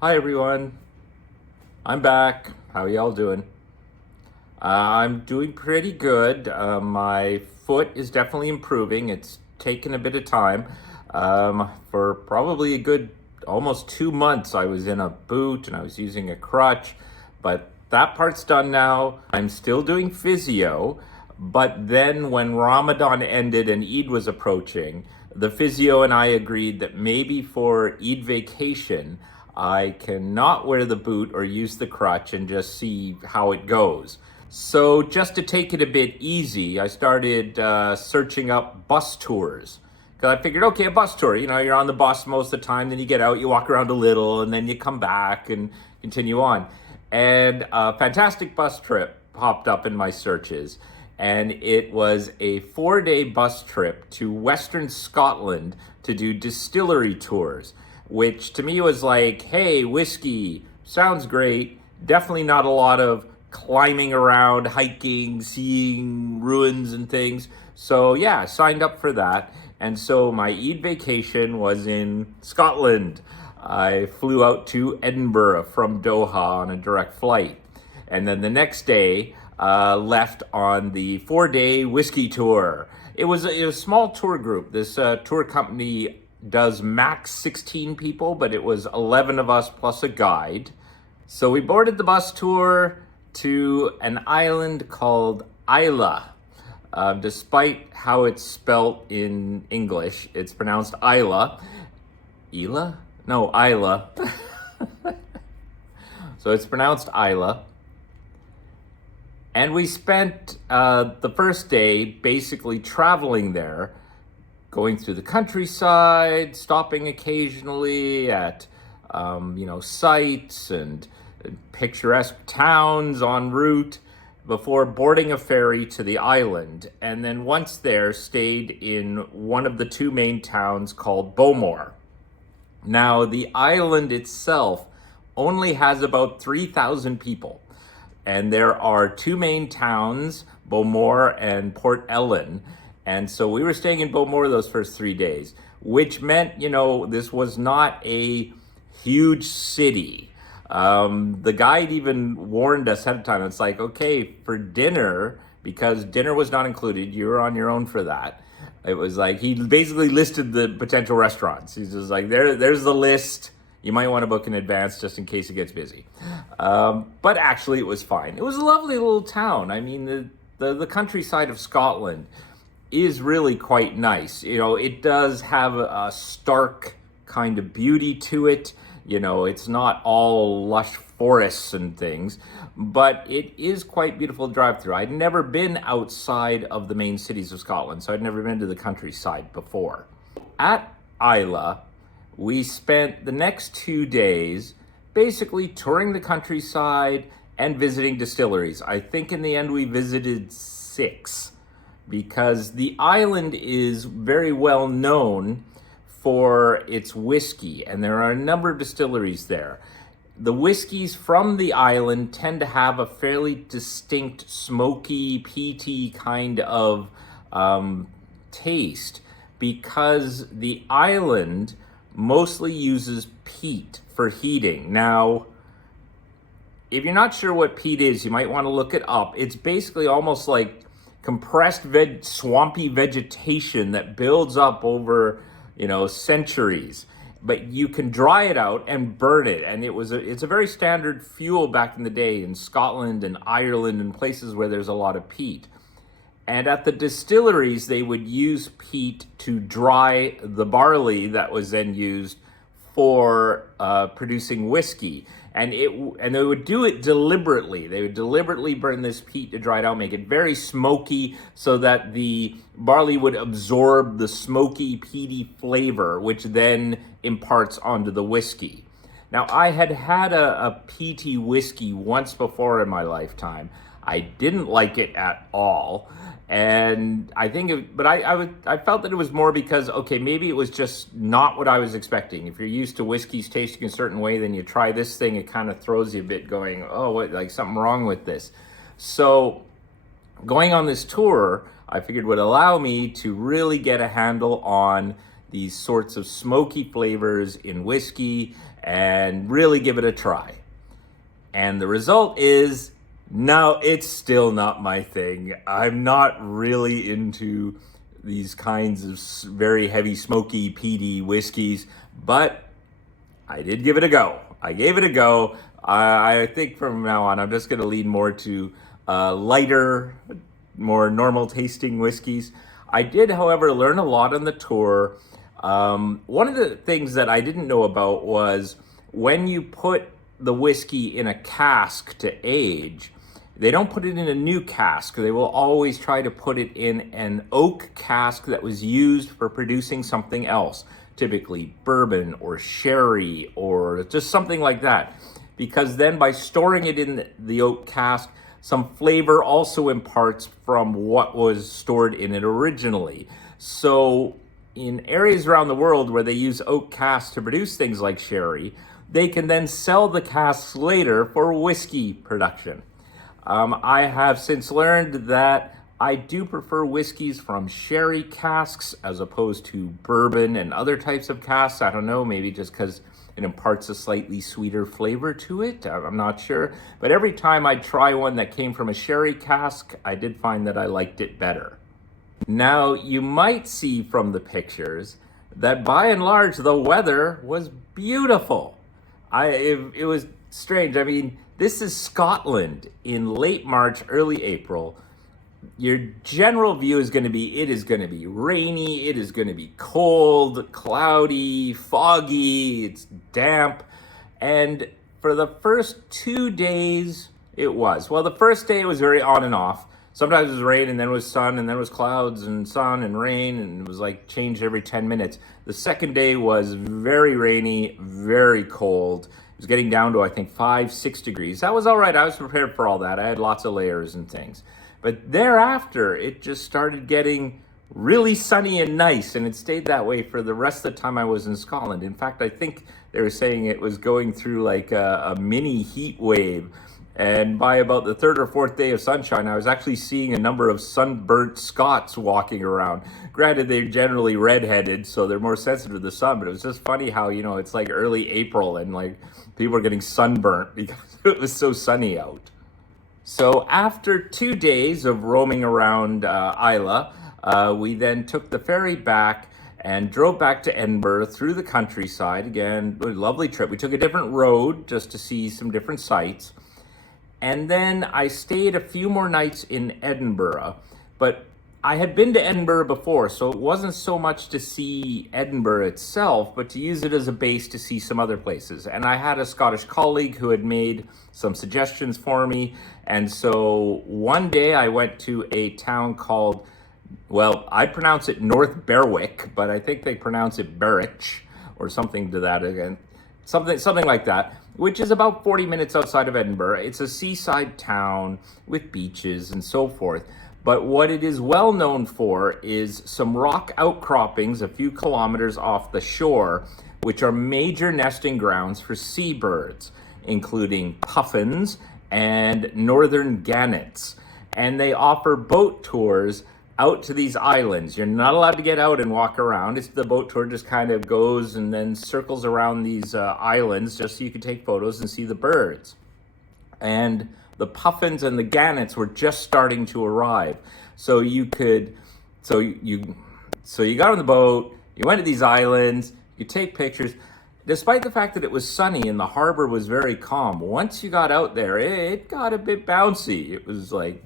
Hi everyone, I'm back. How y'all doing? I'm doing pretty good. My foot is definitely improving. It's taken a bit of time. For probably a good almost 2 months, I was in a boot and I was using a crutch, but that part's done now. I'm still doing physio, but then when Ramadan ended and Eid was approaching, the physio and I agreed that maybe for Eid vacation, I cannot wear the boot or use the crutch and just see how it goes. So, just to take it a bit easy, I started searching up bus tours. Because I figured, okay, a bus tour, you're on the bus most of the time, then you get out, you walk around a little, and then you come back and continue on. And a fantastic bus trip popped up in my searches. And it was a 4-day bus trip to Western Scotland to do distillery tours, which to me was like, hey, whiskey, sounds great. Definitely not a lot of climbing around, hiking, seeing ruins and things. So yeah, I signed up for that. And so my Eid vacation was in Scotland. I flew out to Edinburgh from Doha on a direct flight. And then the next day, left on the 4-day whiskey tour. It was a small tour group. This tour company does max 16 people, but it was 11 of us plus a guide. So we boarded the bus tour to an island called Islay. Despite how it's spelt in English, it's pronounced Isla. Isla? No, Islay. So it's pronounced Isla. And we spent the first day basically traveling there, going through the countryside, stopping occasionally at, sites and picturesque towns en route before boarding a ferry to the island. And then once there, stayed in one of the two main towns called Bowmore. Now, the island itself only has about 3,000 people. And there are two main towns, Bowmore and Port Ellen. And so we were staying in Bowmore those first 3 days, which meant, this was not a huge city. The guide even warned us ahead of time. It's like, okay, for dinner, because dinner was not included, you were on your own for that. It was like, he basically listed the potential restaurants. He's just like, there's the list. You might want to book in advance just in case it gets busy. But actually, it was fine. It was a lovely little town. I mean, the countryside of Scotland is really quite nice. It does have a stark kind of beauty to it. It's not all lush forests and things, but it is quite beautiful to drive through. I'd never been outside of the main cities of Scotland, so I'd never been to the countryside before. At Islay, we spent the next 2 days basically touring the countryside and visiting distilleries. I think in the end we visited 6 because the island is very well known for its whiskey, and there are a number of distilleries there. The whiskeys from the island tend to have a fairly distinct smoky, peaty kind of taste because the island mostly uses peat for heating. Now, if you're not sure what peat is, you might want to look it up. It's basically almost like compressed swampy vegetation that builds up over, centuries. But you can dry it out and burn it. And it's a very standard fuel back in the day in Scotland and Ireland and places where there's a lot of peat. And at the distilleries, they would use peat to dry the barley that was then used for producing whiskey. And they would do it deliberately. They would deliberately burn this peat to dry it out, make it very smoky so that the barley would absorb the smoky, peaty flavor, which then imparts onto the whiskey. Now, I had a peaty whiskey once before in my lifetime. I didn't like it at all. And I felt that it was more because, okay, maybe it was just not what I was expecting. If you're used to whiskeys tasting a certain way, then you try this thing, it kind of throws you a bit going, oh, what, like something wrong with this. So going on this tour, I figured would allow me to really get a handle on these sorts of smoky flavors in whiskey and really give it a try. And the result is, no, it's still not my thing. I'm not really into these kinds of very heavy, smoky, peaty whiskeys, but I did give it a go. I gave it a go. I think from now on, I'm just going to lean more to lighter, more normal tasting whiskeys. I did, however, learn a lot on the tour. One of the things that I didn't know about was when you put the whiskey in a cask to age, they don't put it in a new cask. They will always try to put it in an oak cask that was used for producing something else, typically bourbon or sherry or just something like that. Because then by storing it in the oak cask, some flavor also imparts from what was stored in it originally. So in areas around the world where they use oak casks to produce things like sherry, they can then sell the casks later for whiskey production. I have since learned that I do prefer whiskeys from sherry casks as opposed to bourbon and other types of casks. I don't know, maybe just because it imparts a slightly sweeter flavor to it. I'm not sure. But every time I try one that came from a sherry cask, I did find that I liked it better. Now, you might see from the pictures that by and large, the weather was beautiful. It was strange. I mean, this is Scotland in late March, early April. Your general view is going to be, it is going to be rainy, it is going to be cold, cloudy, foggy, it's damp. And for the first 2 days, it was. Well, the first day it was very on and off. Sometimes it was rain and then it was sun and then it was clouds and sun and rain, and it was like changed every 10 minutes. The second day was very rainy, very cold. It was getting down to, I think, 5-6 degrees. That was all right. I was prepared for all that. I had lots of layers and things. But thereafter, it just started getting really sunny and nice, and it stayed that way for the rest of the time I was in Scotland. In fact, I think they were saying it was going through like a mini heat wave. And by about the third or fourth day of sunshine, I was actually seeing a number of sunburnt Scots walking around. Granted, they're generally redheaded, so they're more sensitive to the sun, but it was just funny how, you know, it's like early April and like people are getting sunburnt because it was so sunny out. So after 2 days of roaming around Islay, we then took the ferry back and drove back to Edinburgh through the countryside. Again, a lovely trip. We took a different road just to see some different sights. And then I stayed a few more nights in Edinburgh, but I had been to Edinburgh before, so it wasn't so much to see Edinburgh itself, but to use it as a base to see some other places. And I had a Scottish colleague who had made some suggestions for me. And so one day I went to a town called, well, I pronounce it North Berwick, but I think they pronounce it Berwick or something to that again. Something like that, which is about 40 minutes outside of Edinburgh. It's a seaside town with beaches and so forth. But what it is well known for is some rock outcroppings a few kilometers off the shore, which are major nesting grounds for seabirds, including puffins and northern gannets. And they offer boat tours out to these islands. You're not allowed to get out and walk around. The boat tour just kind of goes and then circles around these islands just so you can take photos and see the birds. And the puffins and the gannets were just starting to arrive. So you got on the boat, you went to these islands, you take pictures. Despite the fact that it was sunny and the harbor was very calm, once you got out there, it got a bit bouncy. It was like,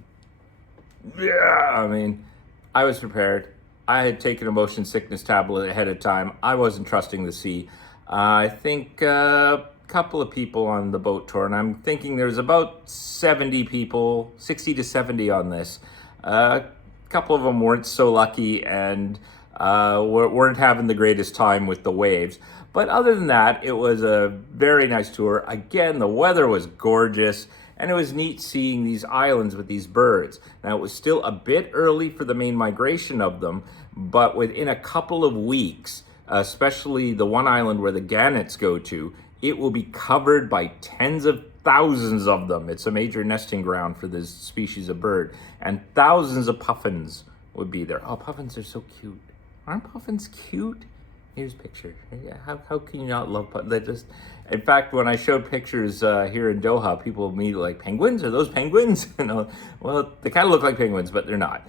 yeah, I mean, I was prepared. I had taken a motion sickness tablet ahead of time. I wasn't trusting the sea. I think a couple of people on the boat tour, and I'm thinking there's about 70 people, 60 to 70 on this. A couple of them weren't so lucky and weren't having the greatest time with the waves. But other than that, it was a very nice tour. Again, the weather was gorgeous. And it was neat seeing these islands with these birds. Now, it was still a bit early for the main migration of them, but within a couple of weeks, especially the one island where the gannets go to, it will be covered by tens of thousands of them. It's a major nesting ground for this species of bird. And thousands of puffins would be there. Oh, puffins are so cute. Aren't puffins cute? Here's a picture. How can you not love they just? In fact, when I showed pictures here in Doha, people immediately like, penguins? Are those penguins? Well, they kind of look like penguins, but they're not.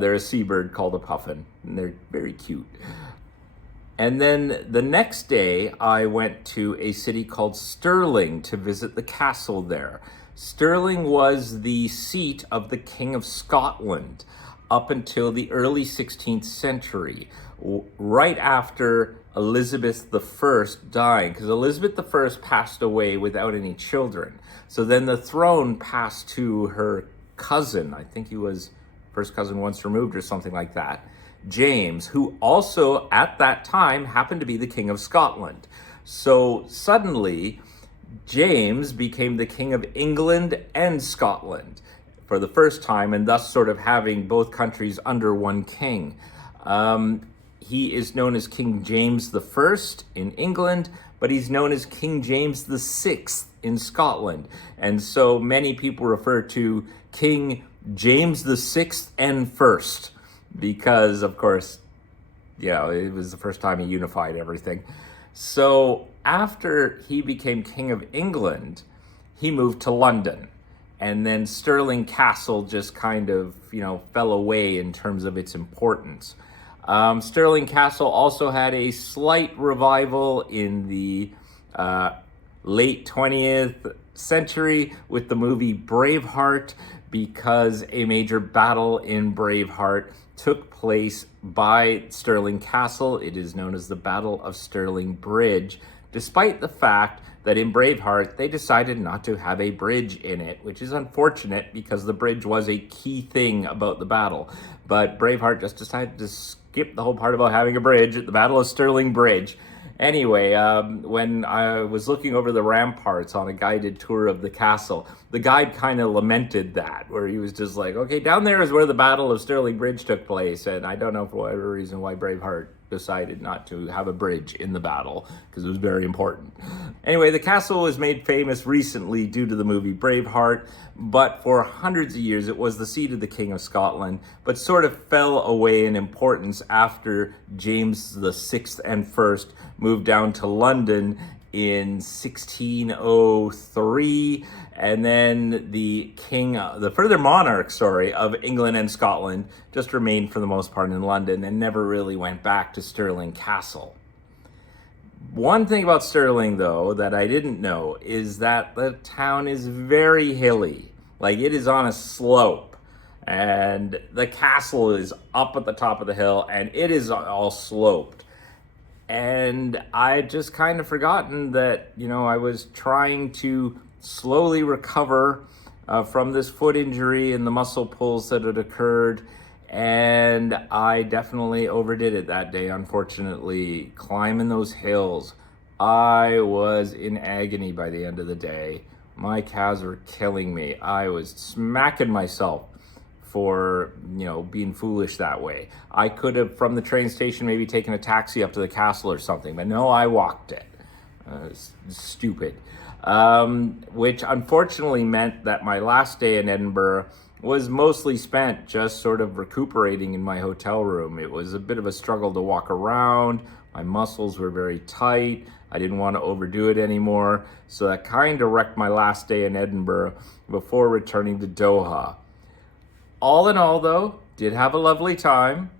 They're a seabird called a puffin, and they're very cute. And then the next day, I went to a city called Stirling to visit the castle there. Stirling was the seat of the King of Scotland up until the early 16th century, right after Elizabeth I dying, because Elizabeth I passed away without any children. So then the throne passed to her cousin. I think he was first cousin once removed or something like that, James, who also at that time happened to be the King of Scotland. So suddenly, James became the King of England and Scotland for the first time, and thus sort of having both countries under one king. He is known as King James I in England, but he's known as King James VI in Scotland. And so many people refer to King James VI and first, because, of course, it was the first time he unified everything. So after he became King of England, he moved to London. And then Stirling Castle just kind of, fell away in terms of its importance. Stirling Castle also had a slight revival in the late 20th century with the movie Braveheart, because a major battle in Braveheart took place by Stirling Castle. It is known as the Battle of Stirling Bridge, despite the fact that in Braveheart, they decided not to have a bridge in it, which is unfortunate because the bridge was a key thing about the battle. But Braveheart just decided to skip the whole part about having a bridge at the Battle of Stirling Bridge. Anyway, when I was looking over the ramparts on a guided tour of the castle, the guide kind of lamented that, where he was just like, okay, down there is where the Battle of Stirling Bridge took place, and I don't know for whatever reason why Braveheart decided not to have a bridge in the battle, because it was very important. Anyway, the castle was made famous recently due to the movie Braveheart, but for hundreds of years it was the seat of the King of Scotland, but sort of fell away in importance after James VI and first moved down to London in 1603, and then the further monarch, of England and Scotland just remained for the most part in London and never really went back to Stirling Castle. One thing about Stirling, though, that I didn't know is that the town is very hilly. Like, it is on a slope, and the castle is up at the top of the hill, and it is all sloped. And I just kind of forgotten that, I was trying to slowly recover from this foot injury and the muscle pulls that had occurred. And I definitely overdid it that day, unfortunately. Climbing those hills, I was in agony by the end of the day. My calves were killing me. I was smacking myself for being foolish that way. I could have, from the train station, maybe taken a taxi up to the castle or something, but no, I walked it. Stupid. Which unfortunately meant that my last day in Edinburgh was mostly spent just sort of recuperating in my hotel room. It was a bit of a struggle to walk around. My muscles were very tight. I didn't want to overdo it anymore. So that kind of wrecked my last day in Edinburgh before returning to Doha. All in all, though, did have a lovely time.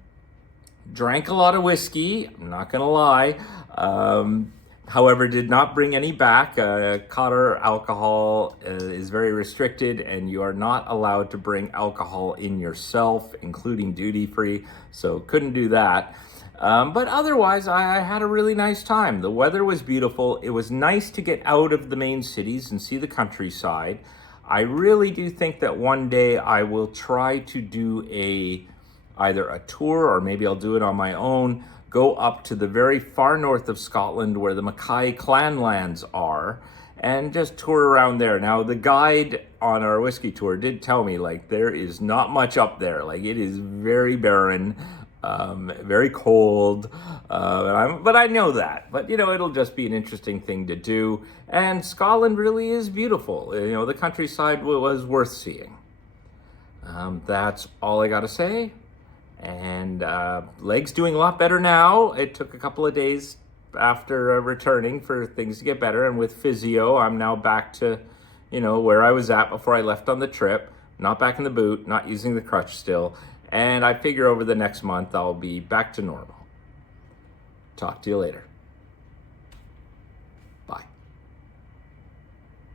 Drank a lot of whiskey, I'm not going to lie. However, did not bring any back. Qatar alcohol is very restricted, and you are not allowed to bring alcohol in yourself, including duty-free, so couldn't do that. But otherwise, I had a really nice time. The weather was beautiful. It was nice to get out of the main cities and see the countryside. I really do think that one day I will try to do either a tour, or maybe I'll do it on my own, go up to the very far north of Scotland where the Mackay clan lands are, and just tour around there. Now, the guide on our whiskey tour did tell me, there is not much up there. It is very barren, very cold, but I know that. But, it'll just be an interesting thing to do. And Scotland really is beautiful. The countryside was worth seeing. That's all I got to say. And leg's doing a lot better now. It took a couple of days after returning for things to get better. And with physio, I'm now back to, where I was at before I left on the trip. Not back in the boot, not using the crutch still. And I figure over the next month, I'll be back to normal. Talk to you later.